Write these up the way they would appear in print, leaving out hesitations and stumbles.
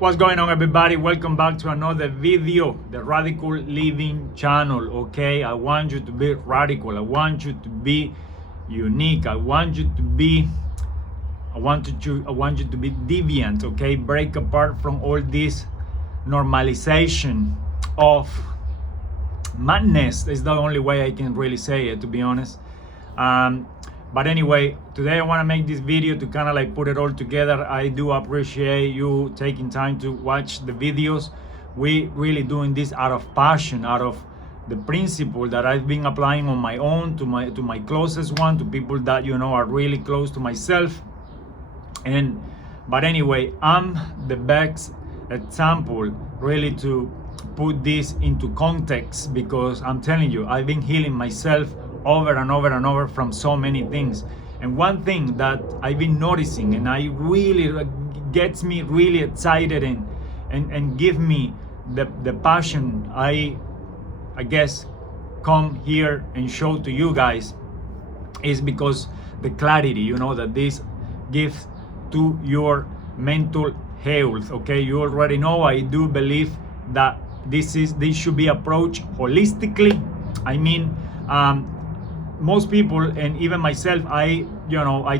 What's going on, everybody? Welcome back to another video, the Radical Living channel. Okay, I want you to be radical. I want you to be unique. I want you to be deviant. Okay, break apart from all this normalization of madness. Is the only way I can really say it, to be honest. But anyway, today I want to make this video to kind of like put it all together. I do appreciate you taking time to watch the videos. We really doing this out of passion, out of the principle that I've been applying on my own, to my closest one, to people that are really close to myself. But anyway, I'm the best example really to put this into context, because I'm telling you, I've been healing myself over and over and over from so many things. And one thing that I've been noticing, and I really gets me really excited and give me the passion I guess come here and show to you guys, is because the clarity that this gives to your mental health. Okay, you already know I do believe that this should be approached holistically. I mean, most people, and even myself, I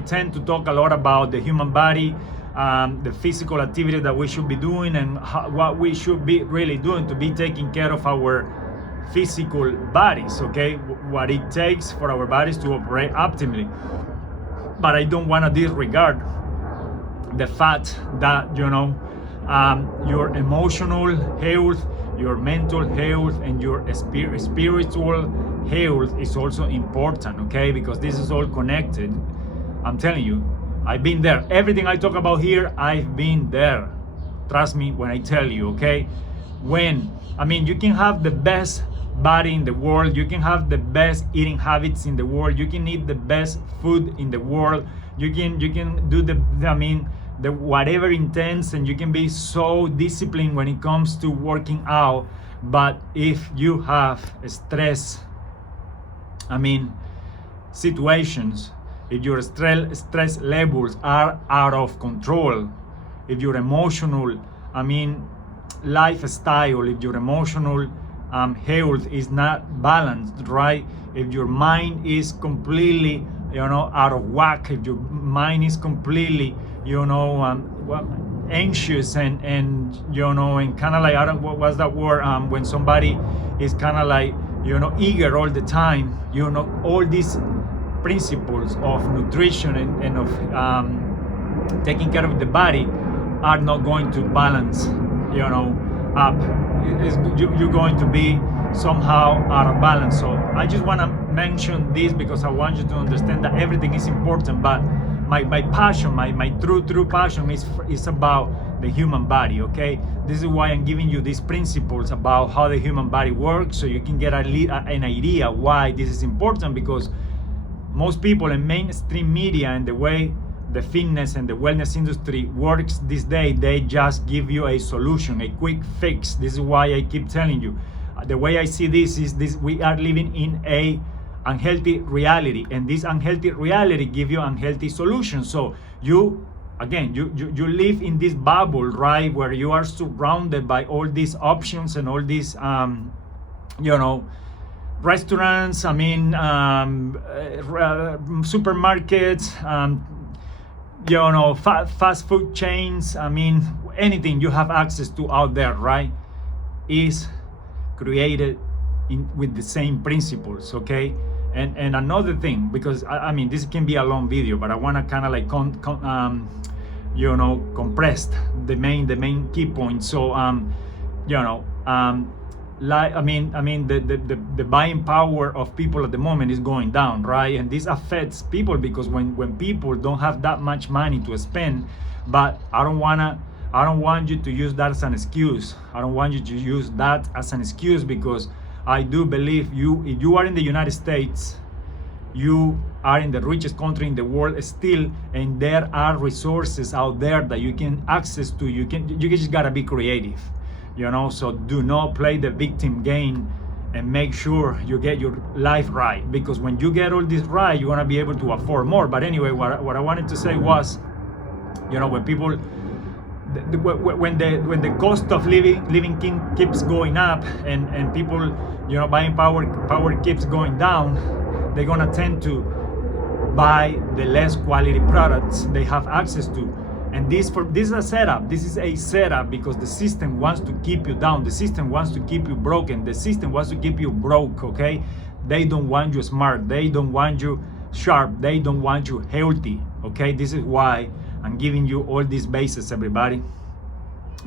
tend to talk a lot about the human body, the physical activity that we should be doing, and what we should be really doing to be taking care of our physical bodies, okay, what it takes for our bodies to operate optimally. But I don't want to disregard the fact that your emotional health, your mental health, and your spiritual health is also important, okay, because this is all connected. I'm telling you, I've been there. Everything I talk about here, I've been there. Trust me when I tell you, okay? You can have the best body in the world, you can have the best eating habits in the world, you can eat the best food in the world, you can do the whatever intense, and you can be so disciplined when it comes to working out. But if you have stress situations, if your stress levels are out of control, if your emotional lifestyle, if your emotional health is not balanced, right, if your mind is completely out of whack, if your mind is completely anxious and kind of like, I don't, what's that word, when somebody is kind of like eager all the time, all these principles of nutrition and of taking care of the body are not going to balance up. You're going to be somehow out of balance. So I just want to mention this because I want you to understand that everything is important, but my passion, my true passion is about the human body, okay? This is why I'm giving you these principles about how the human body works, so you can get an idea why this is important. Because most people in mainstream media and the way the fitness and the wellness industry works this day, they just give you a solution, a quick fix. This is why I keep telling you, the way I see this is this: we are living in a unhealthy reality, and this unhealthy reality give you unhealthy solutions. So you live in this bubble, right, where you are surrounded by all these options and all these restaurants, supermarkets, fast food chains, anything you have access to out there, right, is created with the same principles, okay? And another thing, because this can be a long video, but I want to kind of like compress the main key points. So the buying power of people at the moment is going down, right? And this affects people because when people don't have that much money to spend, but I don't want you to use that as an excuse. I don't want you to use that as an excuse, because I do believe if you are in the United States, you are in the richest country in the world still, and there are resources out there that you can access to. You just gotta be creative, so do not play the victim game, and make sure you get your life right, because when you get all this right, you're gonna be able to afford more. But anyway, what I wanted to say was, when people when the cost of living keeps going up, and people, buying power keeps going down, they're gonna tend to buy the less quality products they have access to. And this is a setup. This is a setup because the system wants to keep you down. The system wants to keep you broken. The system wants to keep you broke, okay? They don't want you smart. They don't want you sharp. They don't want you healthy, okay? This is why I'm giving you all these bases, everybody,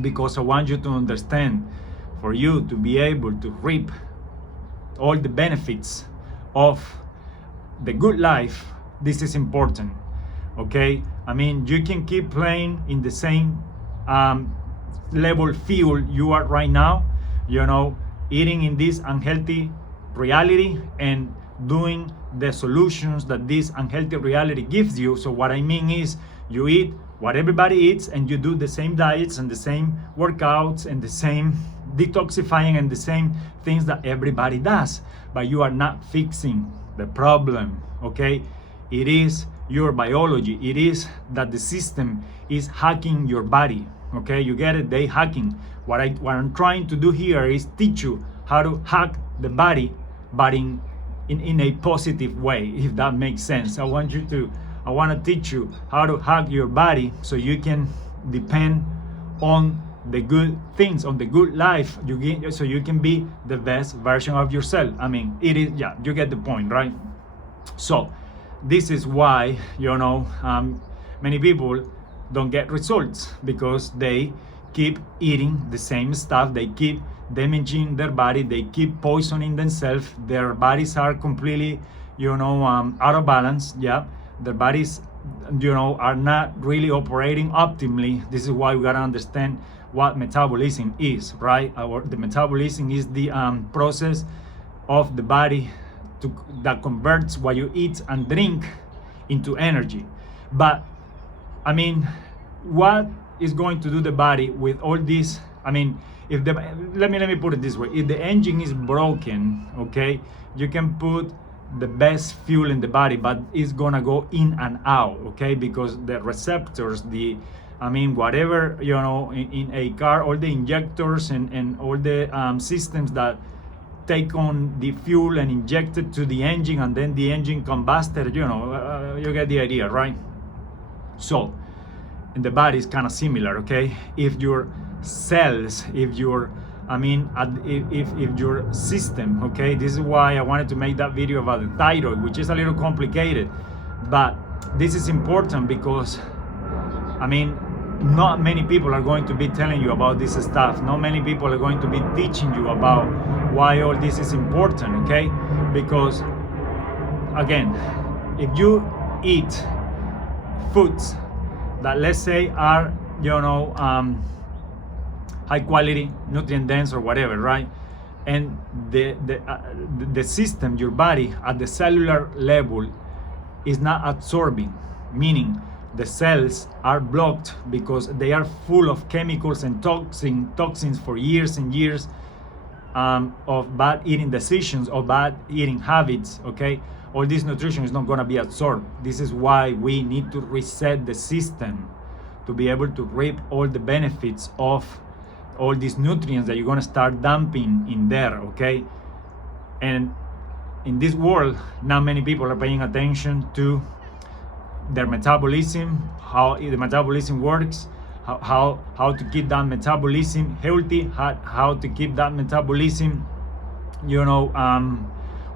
because I want you to understand, for you to be able to reap all the benefits of the good life, this is important, okay? I mean, you can keep playing in the same level field you are right now, eating in this unhealthy reality and doing the solutions that this unhealthy reality gives you. So what I mean is, you eat what everybody eats, and you do the same diets and the same workouts and the same detoxifying and the same things that everybody does, but you are not fixing the problem, okay? It is your biology. It is that the system is hacking your body, okay? You get it? They hacking. What I'm trying to do here is teach you how to hack the body, but in a positive way, if that makes sense. I want to teach you how to hack your body so you can depend on the good things, on the good life so you can be the best version of yourself. I mean, it is, yeah, you get the point, right? So this is why, many people don't get results, because they keep eating the same stuff. They keep damaging their body. They keep poisoning themselves. Their bodies are completely, out of balance. Yeah, their bodies, are not really operating optimally. This is why we gotta understand what metabolism is, right? The metabolism is the process of the body that converts what you eat and drink into energy. But I mean, what is going to do the body with all this? I mean, let me put it this way: if the engine is broken, okay, you can put the best fuel in the body, but it's gonna go in and out, okay? Because the receptors, whatever, in a car, all the injectors and all the systems that take on the fuel and inject it to the engine, and then the engine combusted, you get the idea, right? So in the body is kind of similar, okay? If your cells, if your system, okay, this is why I wanted to make that video about the thyroid, which is a little complicated, but this is important because not many people are going to be telling you about this stuff. Not many people are going to be teaching you about why all this is important, okay? Because again, if you eat foods that, let's say, are high quality, nutrient dense or whatever, right? And the system, your body at the cellular level is not absorbing, meaning the cells are blocked because they are full of chemicals and toxins for years and years of bad eating decisions, or bad eating habits, okay? All this nutrition is not going to be absorbed. This is why we need to reset the system to be able to reap all the benefits of all these nutrients that you're going to start dumping in there, okay? And in this world, not many people are paying attention to their metabolism, how the metabolism works, how to keep that metabolism healthy, how to keep that metabolism,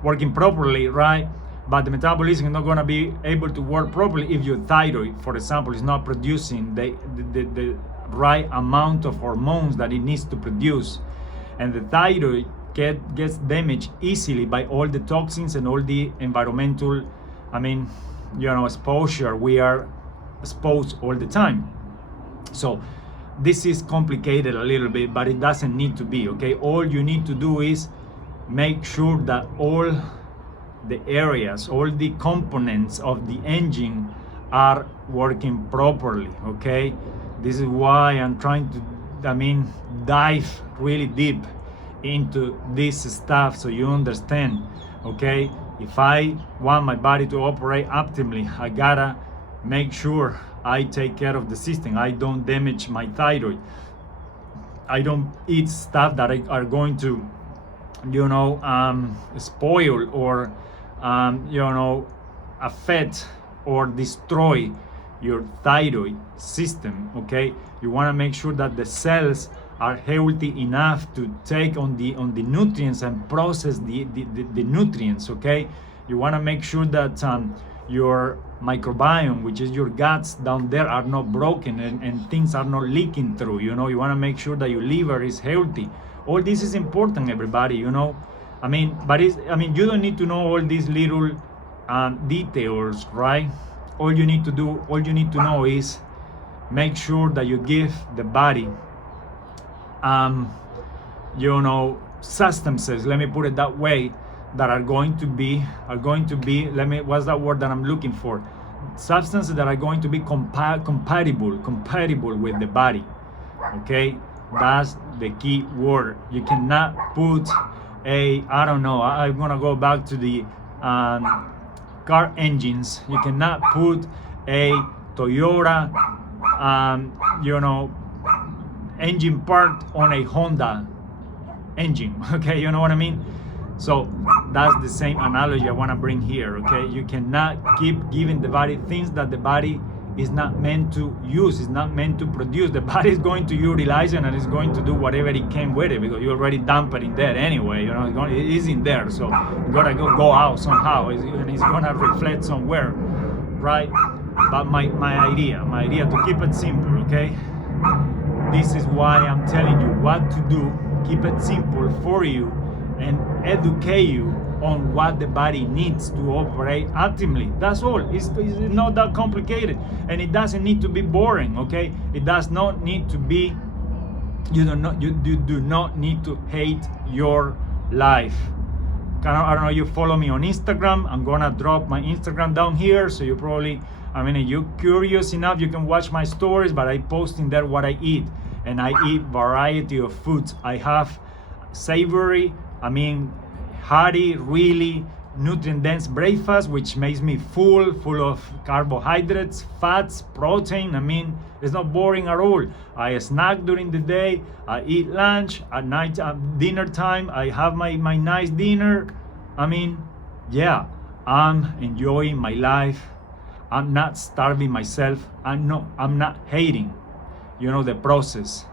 working properly, right? But the metabolism is not going to be able to work properly if your thyroid, for example, is not producing the right amount of hormones that it needs to produce. And the thyroid gets damaged easily by all the toxins and all the environmental, exposure. We are exposed all the time. So this is complicated a little bit, but it doesn't need to be, okay? All you need to do is make sure that all the areas, all the components of the engine are working properly, okay? This is why I'm trying to, dive really deep into this stuff so you understand, okay? If I want my body to operate optimally, I gotta make sure I take care of the system. I don't damage my thyroid. I don't eat stuff that are going to, spoil or, affect or destroy your thyroid system. Okay, you want to make sure that the cells are healthy enough to take on the nutrients and process the nutrients. Okay, you want to make sure that your microbiome, which is your guts down there, are not broken and things are not leaking through. You want to make sure that your liver is healthy. All this is important, everybody. You don't need to know all these little details, right? All you need to know is make sure that you give the body substances, let me put it that way, that are going to be what's that word that I'm looking for, substances that are going to be compatible with the body. Okay, that's the key word. You cannot put I'm gonna go back to the car engines. You cannot put a Toyota engine part on a Honda engine. Okay, you know what I mean? So that's the same analogy I want to bring here. Okay, you cannot keep giving the body things that the body is not meant to use, is not meant to produce. The body is going to utilize it and it's going to do whatever it can with it, because you already dump it in there anyway. It is in there, so you gotta go out somehow, and it's gonna reflect somewhere, right? But my idea to keep it simple. Okay, this is why I'm telling you what to do. Keep it simple for you and educate you on what the body needs to operate optimally. That's all. It's not that complicated, and it doesn't need to be boring. Okay, it does not need to be. You do not need to hate your life. I don't know, you follow me on Instagram. I'm gonna drop my Instagram down here, so you probably, if you're curious enough, you can watch my stories, but I post in there what I eat, and I eat variety of foods. I have savory, hearty, really nutrient-dense breakfast, which makes me full of carbohydrates, fats, protein. It's not boring at all. I snack during the day, I eat lunch, at night, dinner time, I have my nice dinner. Yeah, I'm enjoying my life. I'm not starving myself. I'm not hating, the process.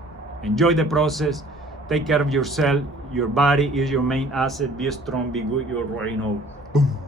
Enjoy the process. Take care of yourself. Your body is your main asset. Be strong, be good. You already know. Boom.